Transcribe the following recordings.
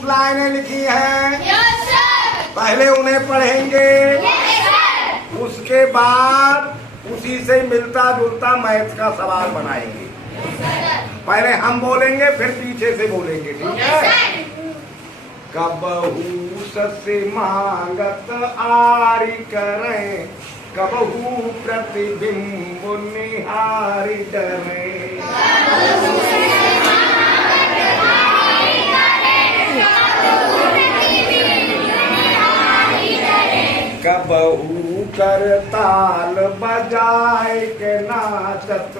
कुछ लाइनें लिखी हैं। Yes sir. पहले उन्हें पढ़ेंगे, यस सर। उसके बाद उसी से मिलता जुलता मैथ का सवाल बनाएंगे। पहले हम बोलेंगे फिर पीछे से बोलेंगे, ठीक है? कबहू ससे मांगत आरी करें, कबहू प्रतिबिंब निहारी डरें। कबहू करताल बजाए के नाचत,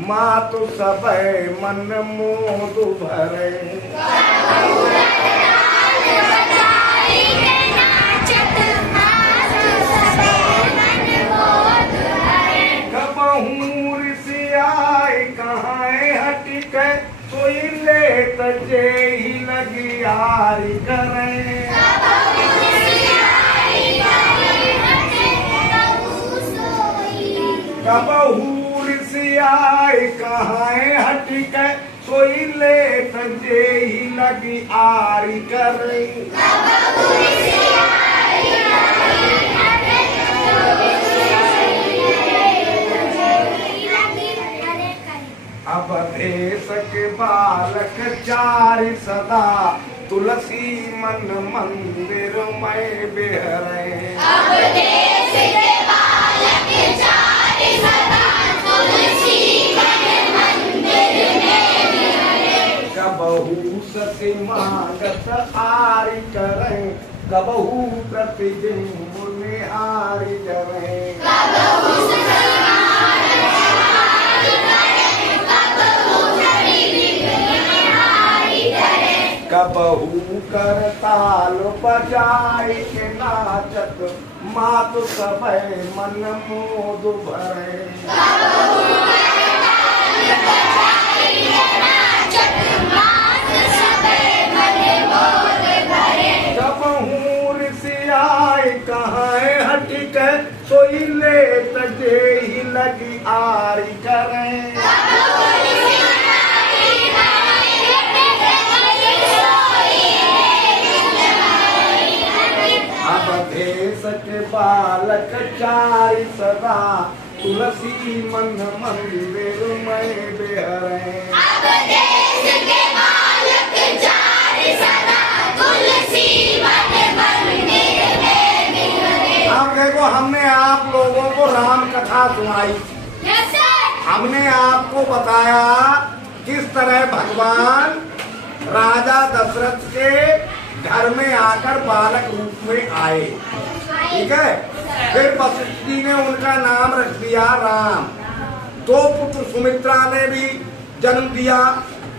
मातु सबे मन मोद भरे। कबहू ऋषियाई कहाँ हटिक, सोई ले तजे ही लगी आरी करें। कबहू ऋषियाई कहाँ हटिक, सोई ले तजे ही लगी आरी करे। अब देश के बालक चारि सदा, तुलसी मन मंदिर में बेहरे। अब देश के बालक चारि सदा, तुलसी मन मंदिर में बेहरे। कबहू सती मांगत आरी करें, कबहू प्रतिबिंब निहारी डरें। कबहू करताल बजाए के नाचत, मातु सबे मन मोद भरे। कबहू ऋषियाई कहाँ हटिक, सोई ले तजे ही लगी आरी करें। अब देश के बालक चारि सदा, तुलसी मन मंदिर में बेहरे। अब देश के बालक चारि सदा, तुलसी मन मंदिर में बेहरे। अब देखो, हमने आप लोगों को राम कथा सुनाई। Yes sir. हमने आपको बताया किस तरह भगवान राजा दशरथ के घर में आकर बालक रूप में आए, ठीक है? फिर वशिष्ठ जी ने उनका नाम रख दिया राम। दो पुत्र सुमित्रा ने भी जन्म दिया,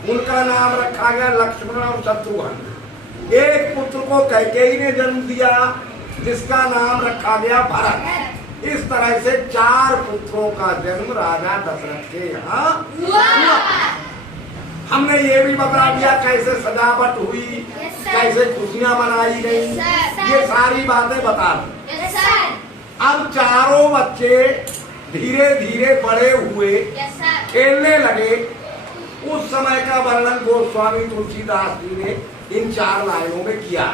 उनका नाम रखा गया लक्ष्मण और शत्रुघ्न। एक पुत्र को कैकेयी ने जन्म दिया, जिसका नाम रखा गया भरत। इस तरह से 4 पुत्रों का जन्म राजा दशरथ के यहाँ हुआ। हमने ये भी बता दिया कैसे सजावट हुई, कैसे खुशियां मनाई गई, ये सारी बातें बता दी। अब चारों बच्चे धीरे धीरे बड़े हुए, खेलने लगे। उस समय का वर्णन गोस्वामी तुलसीदास जी ने इन 4 लाइनों में किया।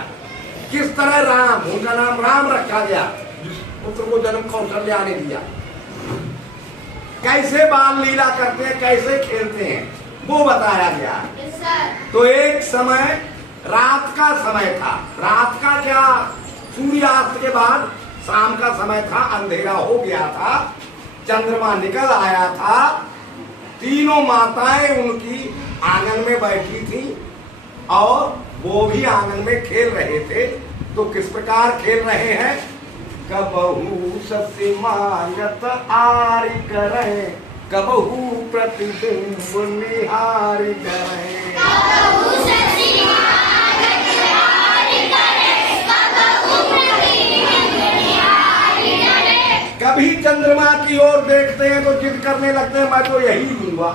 किस तरह राम, उनका नाम राम रखा गया, जिस पुत्र को जन्म कौशल्या ने दिया। कैसे बाल लीला करते हैं, कैसे खेलते हैं, वो बताया गया। तो एक समय रात का समय था। रात का क्या, सूर्यास्त के बाद शाम का समय था, अंधेरा हो गया था, चंद्रमा निकल आया था। तीनों माताएं उनकी आंगन में बैठी थी और वो भी आंगन में खेल रहे थे। तो किस प्रकार खेल रहे हैं? कबहू सती मांगत आरी करें, कबहू प्रतिबिंब निहारी डरें। कभी चंद्रमा की ओर देखते हैं तो जिद करने लगते हैं, मैं तो यही लूंगा।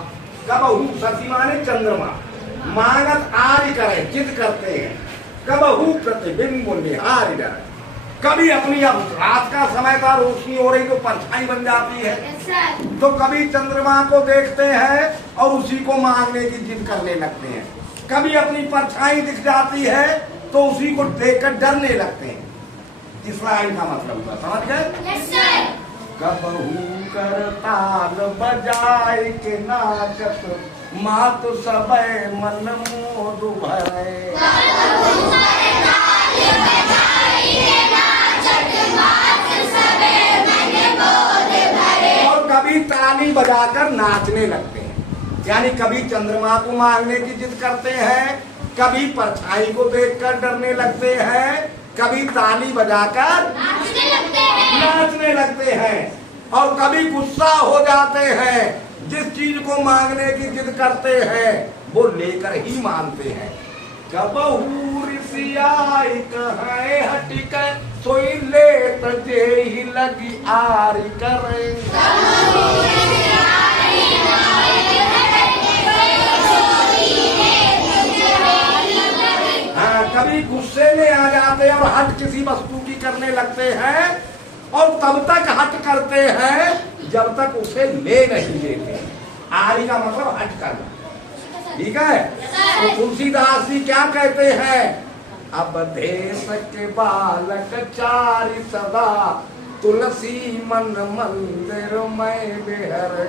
कबहू सती माने चंद्रमा, मांगत आरी करें, जिद करते हैं। कबहू प्रतिबिंब निहारी डरें। कभी अपनी, अब रात का समय था, रोशनी हो रही तो परछाई बन जाती है, तो कभी चंद्रमा को देखते हैं और उसी को मांगने की जिद करने लगते हैं। कभी अपनी परछाई दिख जाती है तो उसी को देखकर डरने लगते हैं। इस लाइन का मतलब हुआ, समझ गए? Yes sir. कबहू करताल बजाय के नाचत मात सबय मन मोद भरे। और कभी ताली बजाकर नाचने लगते हैं, यानी कभी चंद्रमा को मांगने की जिद करते हैं, कभी परछाई को देखकर डरने लगते हैं, कभी ताली बजाकर नाचने लगते हैं, और कभी गुस्सा हो जाते हैं। जिस चीज को मांगने की जिद करते हैं वो लेकर ही मानते हैं। कबहू ऋषियाई कहे हटिक सोई ले तजे ही लगी आरी करे। कभी गुस्से में आ जाते हैं और हट किसी वस्तु की करने लगते हैं, और तब तक हट करते हैं जब तक उसे ले नहीं लेते। आरी का मतलब हट करना, ठीक है? तो तुलसीदास जी क्या कहते हैं? अब देश के बालक चारि सदा तुलसी मन मंदिर में बिहरे।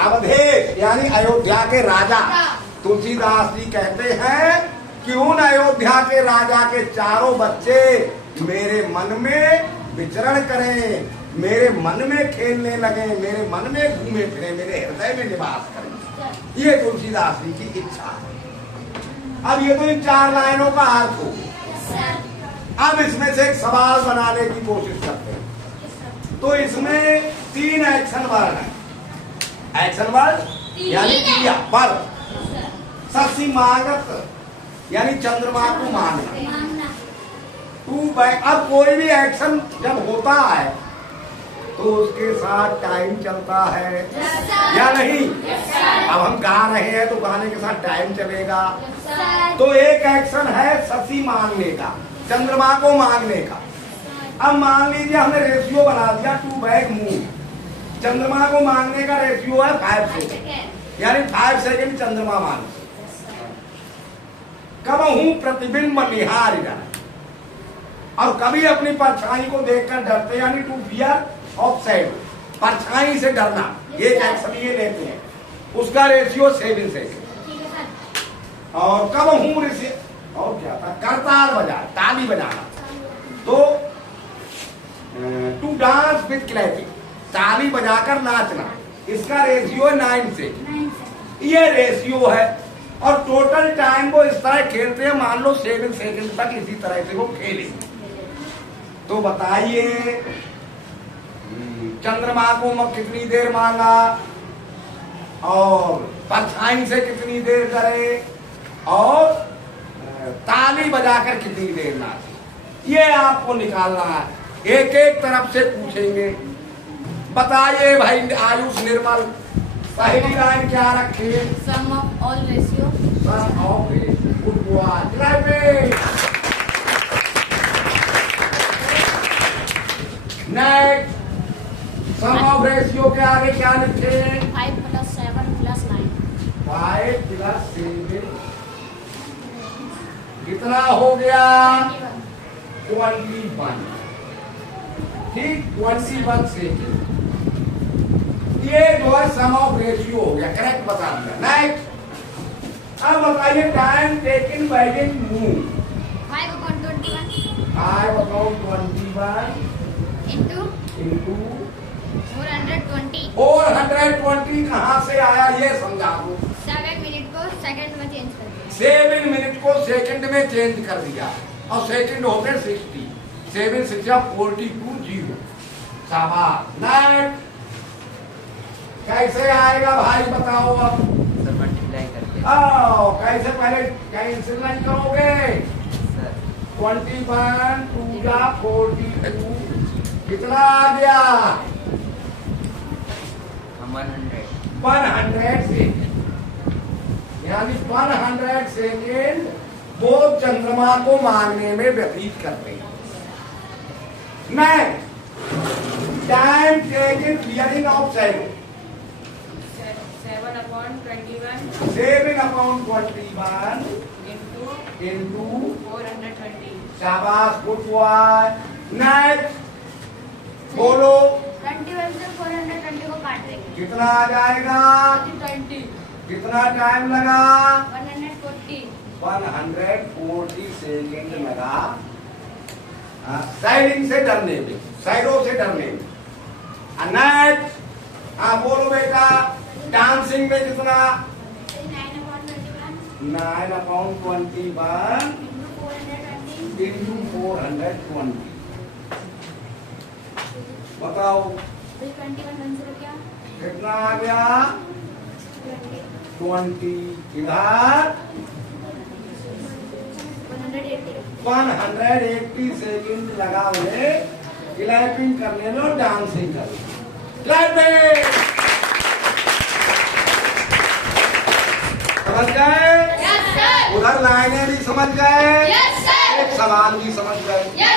अवधेश यानी अयोध्या के राजा तुलसीदास जी कहते हैं कि उन अयोध्या के राजा के चारों बच्चे मेरे मन में विचरण करें, मेरे मन में खेलने लगे, मेरे मन में घूमे फिरे, मेरे हृदय में निवास करें। ये तुलसीदास जी की इच्छा है। अब ये तो इन 4 लाइनों का अर्थ हो गया। अब इसमें से एक सवाल बनाने की कोशिश करते हैं। तो इसमें 3 एक्शन वर्ड है। एक्शन वर्ड यानी क्रिया, पर ससी मांगत यानी चंद्रमा को मांगना। टू बैक, अब कोई भी एक्शन जब होता है तो उसके साथ टाइम चलता है या नहीं? अब हम गा रहे हैं तो गाने के साथ टाइम चलेगा। तो एक एक्शन है ससी मांगने का, चंद्रमा को मांगने का। अब मान लीजिए हमने रेशियो बना दिया 2 बैक मूव। चंद्रमा को मांगने का रेशियो है 5 सेकेंड, यानी 5 सेकेंड चंद्रमा मांग। कबहू प्रतिबिंब निहार जाए, और कभी अपनी परछाई को देखकर डरते, यानी टू फियर ऑफ साइड, परछाई से डरना। ये एक्शन ये लेते हैं, उसका रेशियो 7 सेकेंड। और कबहू ऋषि, और क्या था? करताल बजाए, ताली बजाना। तो टू डांस विथ क्लैपिंग, ताली बजाकर नाचना, इसका रेशियो है 9 सेकेंड। ये रेशियो है। और टोटल टाइम वो इस तरह खेलते हैं, मान लो 7 सेकेंड तक इसी तरह से वो खेले। तो बताइए चंद्रमा को कितनी देर मांगा और परछाई से कितनी देर करे और ताली बजाकर कितनी देर नाचे, ये आपको निकालना है। एक एक तरफ से पूछेंगे। बताइए भाई आयुष निर्मल, पहली लाइन क्या रखी? Sum of all ratio. Sum of good boy. Next, sum of ratio के आगे क्या लिखे? 5 + 7 + 9। 5 + 7 कितना हो गया? 21। ठीक, 21 सेकेंड। ये जो है सम ऑफ रेशियो हो गया, करेक्ट बता दिया। नेक्स्ट, अब बताइए time taken by the move. 5/21 5/21 into into 420। 420 कहाँ से आया ये समझा दो। 7 मिनट को सेकंड में चेंज कर दिया। 7 मिनट को सेकंड में चेंज कर दिया, और सेकंड होते हैं 60। 7 6 42 0। शाबाश। नेक्स्ट, कैसे आएगा भाई बताओ अब? सर मल्टीप्लाई करके। कैसे? पहले कैंसिल नहीं करोगे? सर 21 2 जा 42 कितना आ गया? 100 सेकेंड, यानी 100 सेकेंड वो चंद्रमा को मांगने में व्यतीत करते हैं। Next, time taken clearing of serow 7/21 7 upon 21 into into 420. शाबाश गुड बॉय नेक्स्ट बोलो 21 से 420 को काट देंगे कितना आ जाएगा 20. कितना टाइम लगा 140 140 सेकेंड लगा साइडिंग से डरने में साइडों से डरने में नेक्स्ट हाँ बोलो बेटा डांसिंग में कितना 9 upon 21 into 420 बताओ 21 से क्या कितना आ गया 20 इधर 180 सेकंड लगा हुए क्लैपिंग करने लो डांसिंग कर लो क्लैपिंग समझ गए Yes, sir. उधर लाइनें भी समझ गए Yes, sir. एक सवाल भी समझ गए Yes,